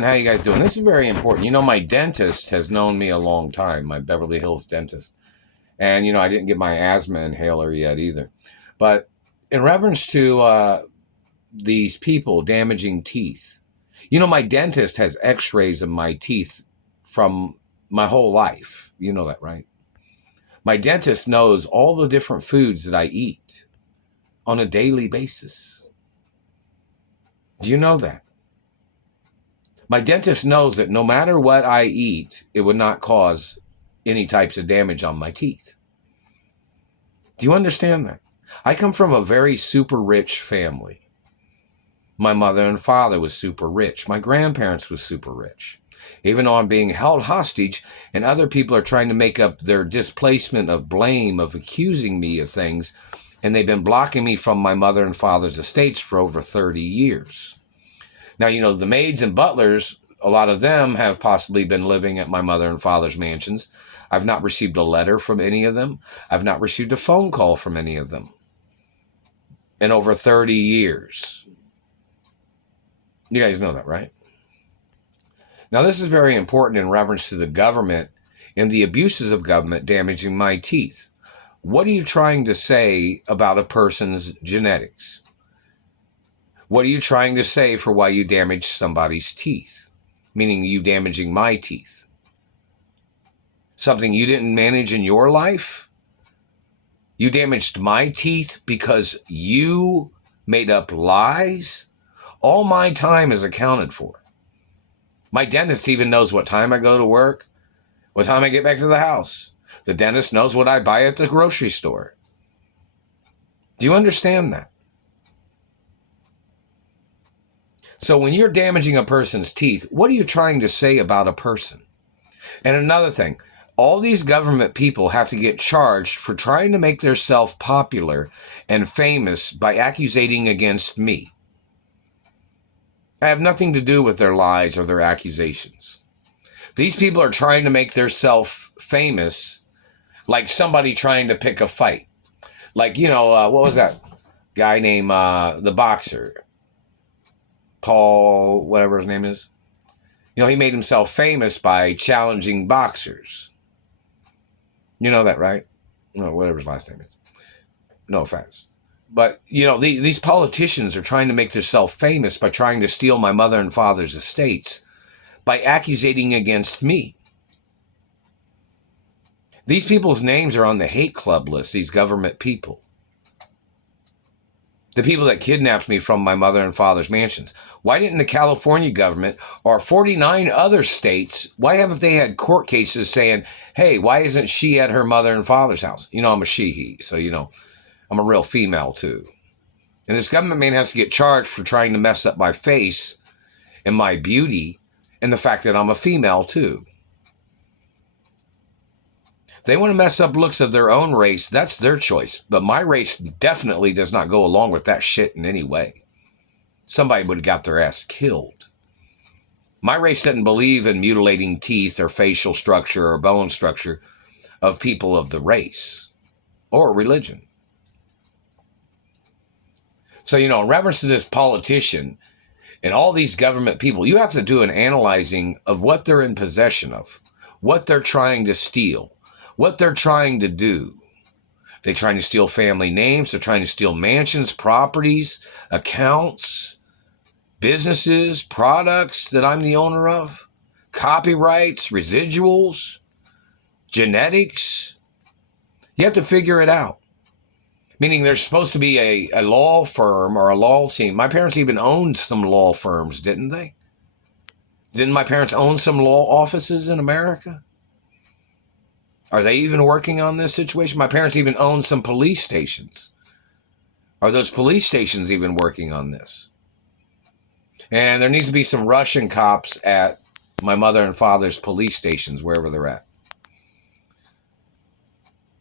man. How you guys doing? This is very important. My dentist has known me a long time, my Beverly Hills dentist. And, I didn't get my asthma inhaler yet either. But in reference to these people damaging teeth, my dentist has x-rays of my teeth from my whole life. You know that, right? My dentist knows all the different foods that I eat on a daily basis. Do you know that? My dentist knows that no matter what I eat, it would not cause any types of damage on my teeth. Do you understand that? I come from a very super rich family. My mother and father was super rich. My grandparents was super rich. Even though I'm being held hostage and other people are trying to make up their displacement of blame, of accusing me of things, and they've been blocking me from my mother and father's estates for over 30 years. Now, the maids and butlers, a lot of them have possibly been living at my mother and father's mansions. I've not received a letter from any of them. I've not received a phone call from any of them in over 30 years. You guys know that, right? Now, this is very important in reference to the government and the abuses of government damaging my teeth. What are you trying to say about a person's genetics? What are you trying to say for why you damaged somebody's teeth? Meaning you damaging my teeth. Something you didn't manage in your life? You damaged my teeth because you made up lies? All my time is accounted for. My dentist even knows what time I go to work, what time I get back to the house. The dentist knows what I buy at the grocery store. Do you understand that? So when you're damaging a person's teeth, what are you trying to say about a person? And another thing, all these government people have to get charged for trying to make themselves popular and famous by accusating against me. I have nothing to do with their lies or their accusations. These people are trying to make themselves famous like somebody trying to pick a fight. Like, what was that guy named the boxer? Paul, whatever his name is. He made himself famous by challenging boxers. You know that, right? No, whatever his last name is. No offense. But, these politicians are trying to make themselves famous by trying to steal my mother and father's estates by accusating against me. These people's names are on the hate club list, these government people. The people that kidnapped me from my mother and father's mansions. Why didn't the California government or 49 other states, why haven't they had court cases saying, hey, why isn't she at her mother and father's house? I'm a she-he, so, I'm a real female too. And this government man has to get charged for trying to mess up my face and my beauty and the fact that I'm a female too. They want to mess up looks of their own race. That's their choice. But my race definitely does not go along with that shit in any way. Somebody would have got their ass killed. My race doesn't believe in mutilating teeth or facial structure or bone structure of people of the race or religion. So, in reference to this politician and all these government people, you have to do an analyzing of what they're in possession of, what they're trying to steal, what they're trying to do. They're trying to steal family names. They're trying to steal mansions, properties, accounts, businesses, products that I'm the owner of, copyrights, residuals, genetics. You have to figure it out. Meaning there's supposed to be a law firm or a law team. My parents even owned some law firms, didn't they? Didn't my parents own some law offices in America? Are they even working on this situation? My parents even owned some police stations. Are those police stations even working on this? And there needs to be some Russian cops at my mother and father's police stations, wherever they're at.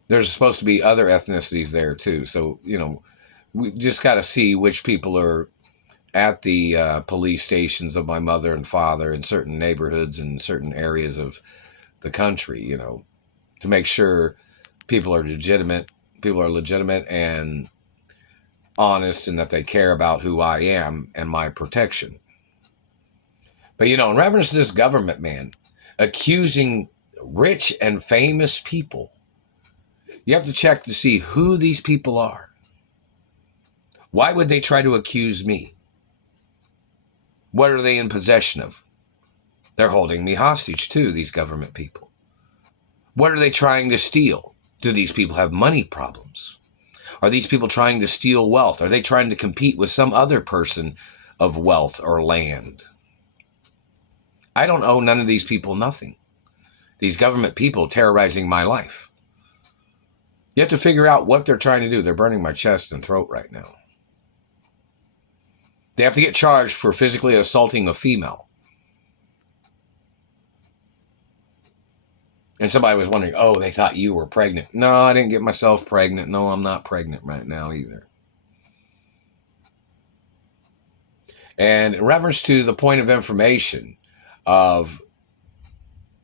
There's supposed to be other ethnicities there too. So, we just got to see which people are at the police stations of my mother and father in certain neighborhoods and certain areas of the country, to make sure people are legitimate and honest and that they care about who I am and my protection. But, you know, in reference to this government man accusing rich and famous people, you have to check to see who these people are. Why would they try to accuse me? What are they in possession of? They're holding me hostage too, these government people. What are they trying to steal? Do these people have money problems? Are these people trying to steal wealth? Are they trying to compete with some other person of wealth or land? I don't owe none of these people nothing. These government people terrorizing my life. You have to figure out what they're trying to do. They're burning my chest and throat right now. They have to get charged for physically assaulting a female. And somebody was wondering, oh, they thought you were pregnant. No, I didn't get myself pregnant. No, I'm not pregnant right now either. And in reference to the point of information of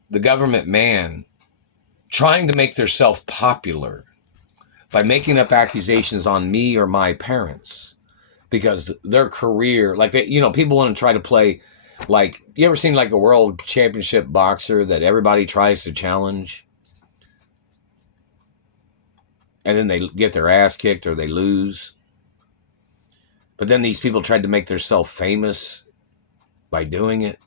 the government man trying to make themselves popular by making up accusations on me or my parents because their career, like, you know, people want to try to play, like, you ever seen like a world championship boxer that everybody tries to challenge? And then they get their ass kicked or they lose. But then these people tried to make themselves famous by doing it.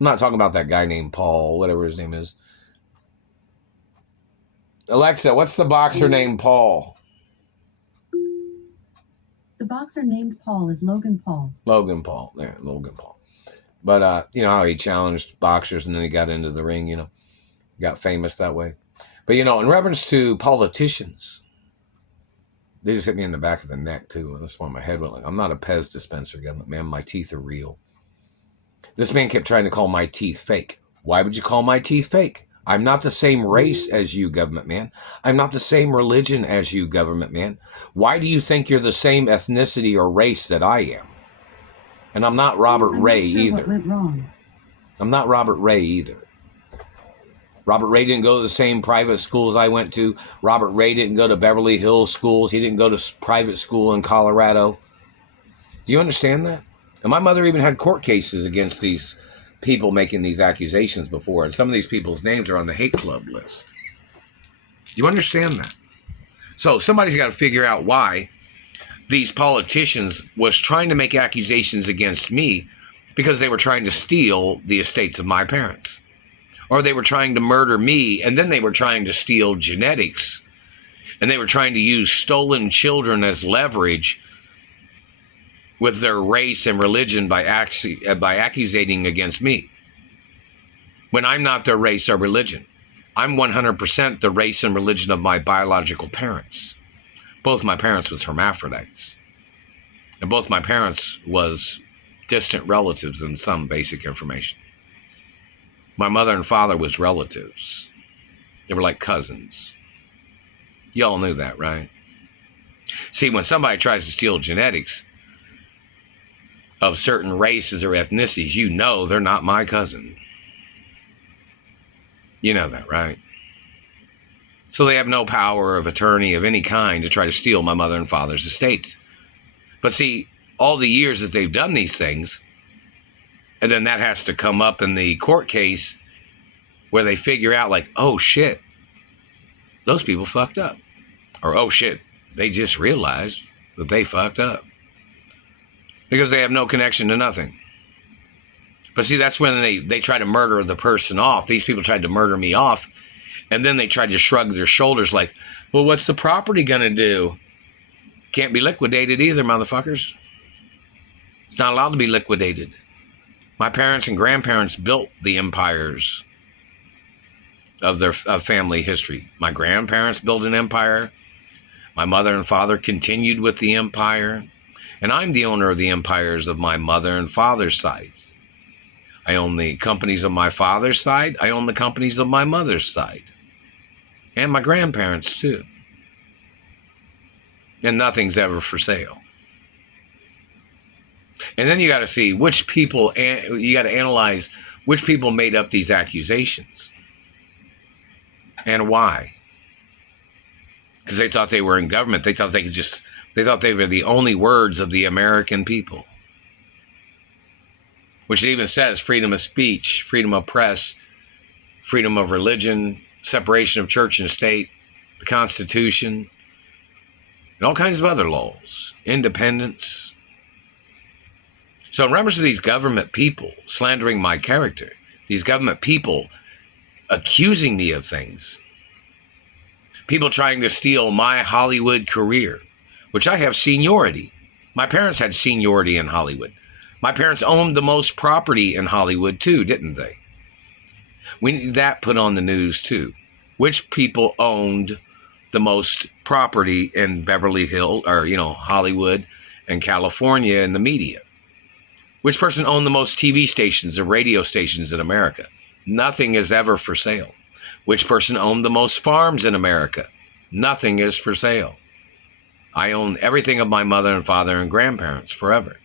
I'm not talking about that guy named Paul, whatever his name is. Alexa, what's the boxer named Paul? The boxer named Paul is Logan Paul. Logan Paul. There, Logan Paul. But, you know how he challenged boxers and then he got into the ring, you know, got famous that way. But, you know, in reference to politicians, they just hit me in the back of the neck, too. That's why my head went like, I'm not a Pez dispenser, government man. My teeth are real. This man kept trying to call my teeth fake. Why would you call my teeth fake? I'm not the same race as you, government man. I'm not the same religion as you, government man. Why do you think you're the same ethnicity or race that I am? And I'm not Robert Ray either. What went wrong? I'm not Robert Ray either. Robert Ray didn't go to the same private schools I went to. Robert Ray didn't go to Beverly Hills schools. He didn't go to private school in Colorado. Do you understand that? And my mother even had court cases against these people making these accusations before. And some of these people's names are on the hate club list. Do you understand that? So somebody's got to figure out why these politicians was trying to make accusations against me because they were trying to steal the estates of my parents. Or they were trying to murder me, and then they were trying to steal genetics. And they were trying to use stolen children as leverage with their race and religion by accusating against me. When I'm not their race or religion. I'm 100% the race and religion of my biological parents. Both my parents was hermaphrodites. And both my parents was distant relatives in some basic information. My mother and father was relatives. They were like cousins. Y'all knew that, right? See, when somebody tries to steal genetics of certain races or ethnicities, you know they're not my cousin. You know that, right? So they have no power of attorney of any kind to try to steal my mother and father's estates. But see, all the years that they've done these things, and then that has to come up in the court case where they figure out like, oh shit, those people fucked up. Or oh shit, they just realized that they fucked up. Because they have no connection to nothing. But see, that's when they try to murder the person off. These people tried to murder me off. And then they tried to shrug their shoulders like, well, what's the property going to do? Can't be liquidated either, motherfuckers. It's not allowed to be liquidated. My parents and grandparents built the empires of their family history. My grandparents built an empire. My mother and father continued with the empire. And I'm the owner of the empires of my mother and father's sides. I own the companies of my father's side. I own the companies of my mother's side. And my grandparents, too. And nothing's ever for sale. And then you got to see which people, you got to analyze which people made up these accusations. And why. Because they thought they were in government. They thought they thought they were the only words of the American people. which even says freedom of speech, freedom of press, freedom of religion, separation of church and state, the Constitution, and all kinds of other laws, independence. So in reference to these government people slandering my character, these government people accusing me of things, people trying to steal my Hollywood career, which I have seniority. My parents had seniority in Hollywood. My parents owned the most property in Hollywood too, didn't they? We need that put on the news too. Which people owned the most property in Beverly Hills, or, Hollywood and California in the media? Which person owned the most TV stations or radio stations in America? Nothing is ever for sale. Which person owned the most farms in America? Nothing is for sale. I own everything of my mother and father and grandparents forever.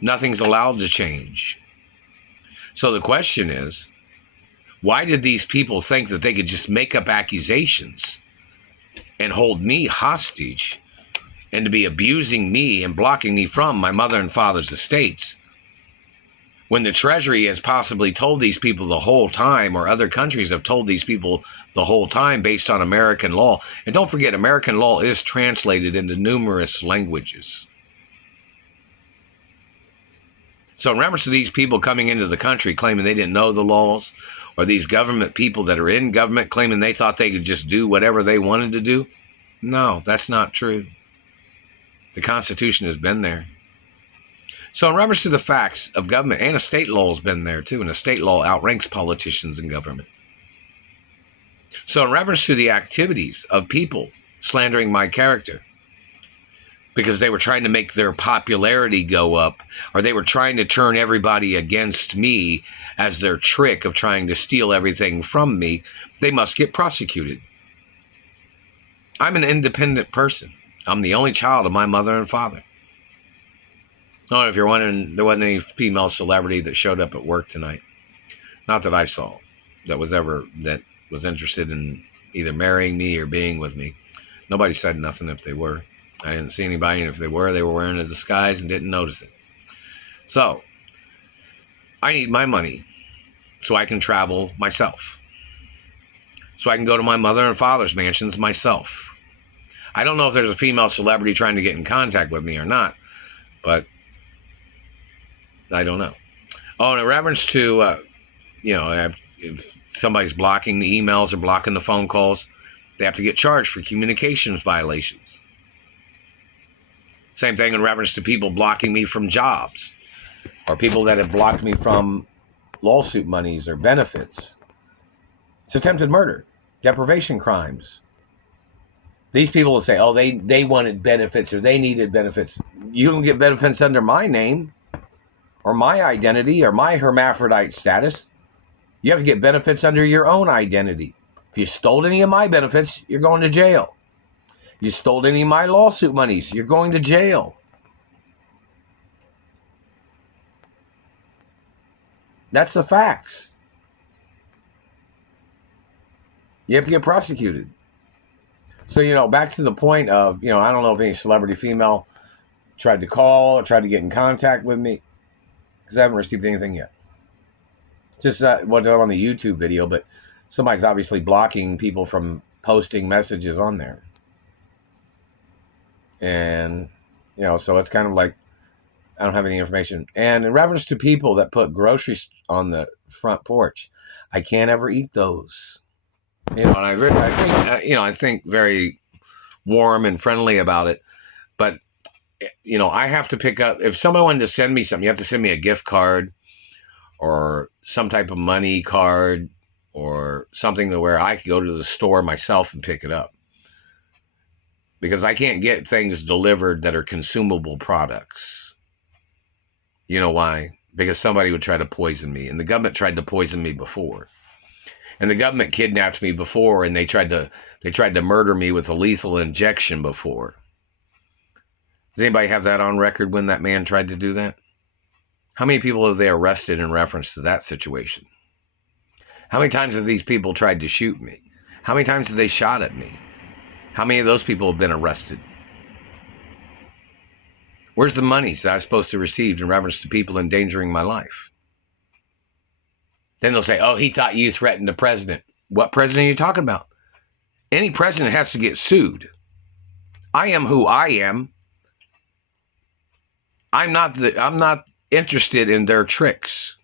Nothing's allowed to change. So the question is, why did these people think that they could just make up accusations and hold me hostage and to be abusing me and blocking me from my mother and father's estates, when the Treasury has possibly told these people the whole time, or other countries have told these people the whole time based on American law? And don't forget, American law is translated into numerous languages. So in reference to these people coming into the country claiming they didn't know the laws, or these government people that are in government claiming they thought they could just do whatever they wanted to do, no, that's not true. The Constitution has been there. So in reference to the facts of government, and a state law has been there too, and a state law outranks politicians in government. So in reference to the activities of people slandering my character, because they were trying to make their popularity go up, or they were trying to turn everybody against me as their trick of trying to steal everything from me, they must get prosecuted. I'm an independent person. I'm the only child of my mother and father. Oh, if you're wondering, there wasn't any female celebrity that showed up at work tonight. Not that I saw, that was interested in either marrying me or being with me. Nobody said nothing if they were. I didn't see anybody, and if they were wearing a disguise and didn't notice it. So, I need my money so I can travel myself. So I can go to my mother and father's mansions myself. I don't know if there's a female celebrity trying to get in contact with me or not, but I don't know. Oh, and in reference to, if somebody's blocking the emails or blocking the phone calls, they have to get charged for communications violations. Same thing in reference to people blocking me from jobs, or people that have blocked me from lawsuit monies or benefits. It's attempted murder, deprivation crimes. These people will say, oh, they wanted benefits or they needed benefits. You don't get benefits under my name or my identity or my hermaphrodite status. You have to get benefits under your own identity. If you stole any of my benefits, you're going to jail. You stole any of my lawsuit monies, you're going to jail. That's the facts. You have to get prosecuted. So, back to the point of, I don't know if any celebrity female tried to call or tried to get in contact with me, because I haven't received anything yet. Just what on the YouTube video, but somebody's obviously blocking people from posting messages on there. And, so it's kind of like, I don't have any information. And in reference to people that put groceries on the front porch, I can't ever eat those. And I think very warm and friendly about it. But, I have to pick up, if someone wanted to send me something, you have to send me a gift card or some type of money card or something to where I could go to the store myself and pick it up. Because I can't get things delivered that are consumable products. You know why? Because somebody would try to poison me. And the government tried to poison me before. And the government kidnapped me before, and they tried to murder me with a lethal injection before. Does anybody have that on record when that man tried to do that? How many people have they arrested in reference to that situation? How many times have these people tried to shoot me? How many times have they shot at me? How many of those people have been arrested? Where's the monies that I'm supposed to receive in reference to people endangering my life? Then they'll say, oh, he thought you threatened the president. What president are you talking about? Any president has to get sued. I am who I am. I'm not interested in their tricks.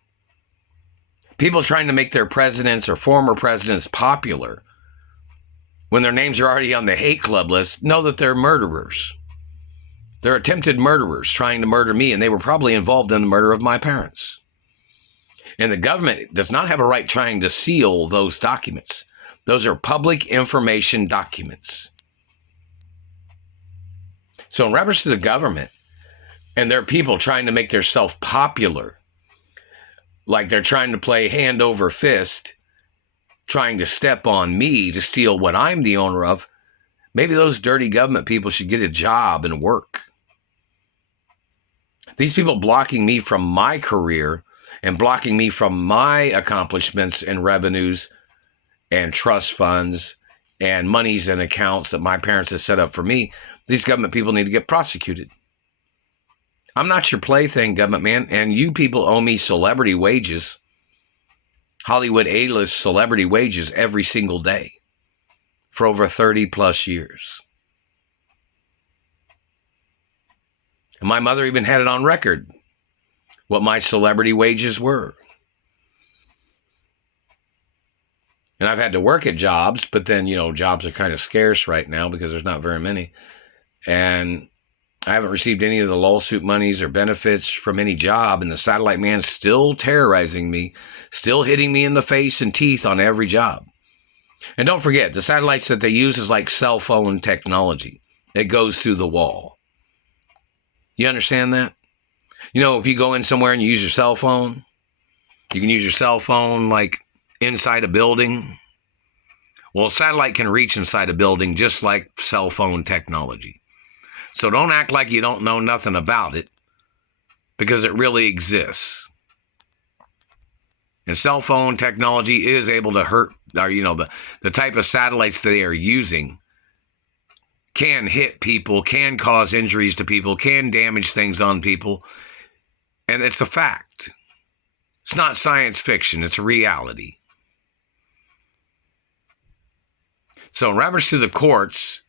People trying to make their presidents or former presidents popular when their names are already on the hate club list know that they're murderers. They're attempted murderers trying to murder me, and they were probably involved in the murder of my parents. And the government does not have a right trying to seal those documents. Those are public information documents. So in reference to the government and their people trying to make themselves popular, like they're trying to play hand over fist, trying to step on me to steal what I'm the owner of, maybe those dirty government people should get a job and work. These people blocking me from my career and blocking me from my accomplishments and revenues and trust funds and monies and accounts that my parents have set up for me, these government people need to get prosecuted. I'm not your plaything, government man, and you people owe me celebrity wages, Hollywood A-list celebrity wages every single day for over 30 plus years. And my mother even had it on record what my celebrity wages were. And I've had to work at jobs, but then, jobs are kind of scarce right now because there's not very many. And I haven't received any of the lawsuit monies or benefits from any job, and the satellite man's still terrorizing me, still hitting me in the face and teeth on every job. And don't forget, the satellites that they use is like cell phone technology. It goes through the wall. You understand that? If you go in somewhere and you use your cell phone, you can use your cell phone like inside a building. Well, a satellite can reach inside a building just like cell phone technology. So don't act like you don't know nothing about it, because it really exists. And cell phone technology is able to hurt, or the type of satellites they are using can hit people, can cause injuries to people, can damage things on people. And it's a fact. It's not science fiction, it's reality. So in reference to the courts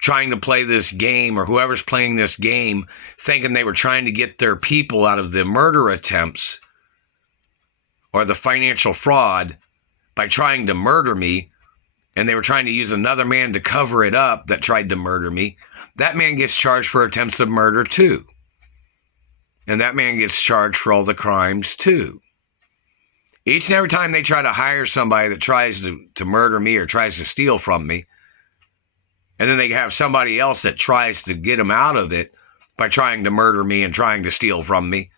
trying to play this game, or whoever's playing this game, thinking they were trying to get their people out of the murder attempts or the financial fraud by trying to murder me, and they were trying to use another man to cover it up that tried to murder me, that man gets charged for attempts of murder too. And that man gets charged for all the crimes too. Each and every time they try to hire somebody that tries to murder me or tries to steal from me, and then they have somebody else that tries to get them out of it by trying to murder me and trying to steal from me,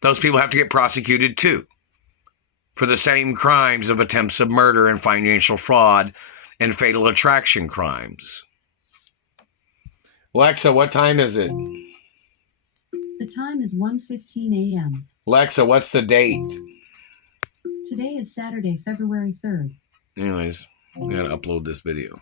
those people have to get prosecuted too for the same crimes of attempts of murder and financial fraud and fatal attraction crimes. Alexa, what time is it? The time is 1:15 a.m. Alexa, what's the date? Today is Saturday, February 3rd. Anyways, I gotta upload this video.